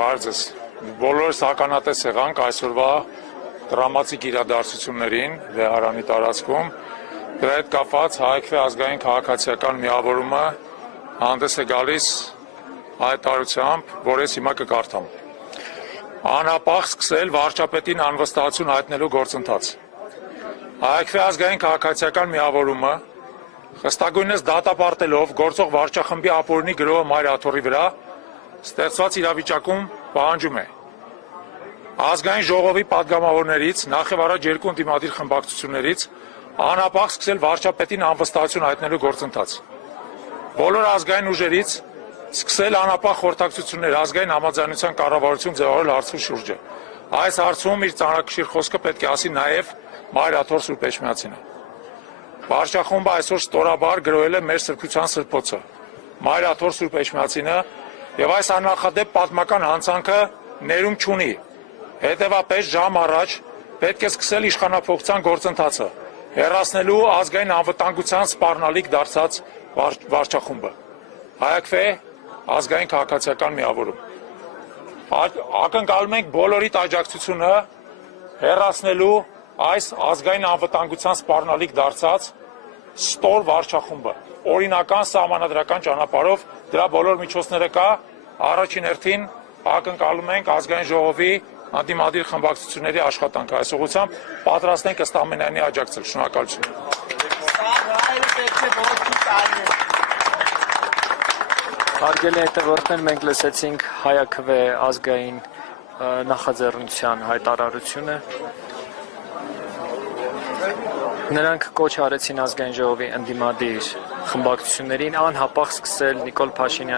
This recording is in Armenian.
Բարձր, բոլորս ականատես եղանք այսօրվա դրամատիկ իրադարձություններին Լեհարանի տարածքում, դրա հետ կապված Հայաքվե ազգային քաղաքացիական միավորումը հանդես է գալիս հայտարարությամբ, որ ես հիմա կկարդամ։ Անհապաղ սկսել վարչապետին անվստահություն հայտնելու գործընթաց։ Հայաքվե ազգային քաղաքացիական միավորումը խստագույնս դատապարտելով գործող վարչախմբի ապօրինի գրոհը Մայր Աթոռի վրա ստեղծված իրավիճակում պահանջում է ազգային ժողովի պատգամավորներից նախ եւ առաջ երկու ընդդիմադիր խմբակցություններից անհապաղ սկսել վարչապետին անվստահություն հայտնելու գործընթաց։ Բոլոր ազգային ուժերից սկսել անապահ խորհրդակցություններ ազգային համաձայնության կառավարություն ձևավորել հարցի շուրջը։ Այս հարցում իր ծանրակշիռ խոսքը պետք է ասի նաեւ Մայր Աթոռ Սուրբ Էջմիածինը։ Վարչախումբը այսօր ստորաբար գրոհել է մեր սրբության սրբոցը Մայր Աթոռ Սուրբ Էջմիածինը եւ այս աննախադեպ պատմական հանցանքը ներում չունի։ Հետևաբար ժամ առաջ պետք է սկսել իշխանափոխության գործընթացը, հեռացնելու ազգային անվտանգության սպառնալիք դարձած վարչախումբը։ Հայաքվե ազգային քաղաքացիական միավորում։ Ակնկալում ենք բոլորիդ աջակցությունը հեռացնելու այս ազգային անվտանգության սպառնալիք դարձած ստոր վարչախումբը։ Օրինական սահմանադրական ճանապարհով դրա բոլոր միջոցները կա, առաջին հերթին ակնկալում ենք ազգային ժողովի անդիմադիր խմբակցությունների աշխատանքը։ Այս ուղղությամբ պատրաստ ենք ըստ ամենայնի աջակցել։ Շնորհակալություն։ Հարգելի հետևորդներ, մենք լսեցինք Հայաքվե ազգային նախաձեռնության հայտարարությունը։ Նրանք կոչ արեցին ազգային ժողովի ընդդիմադիր խմբակցություններին անհապաղ սկսել Նիկոլ Փաշինյանի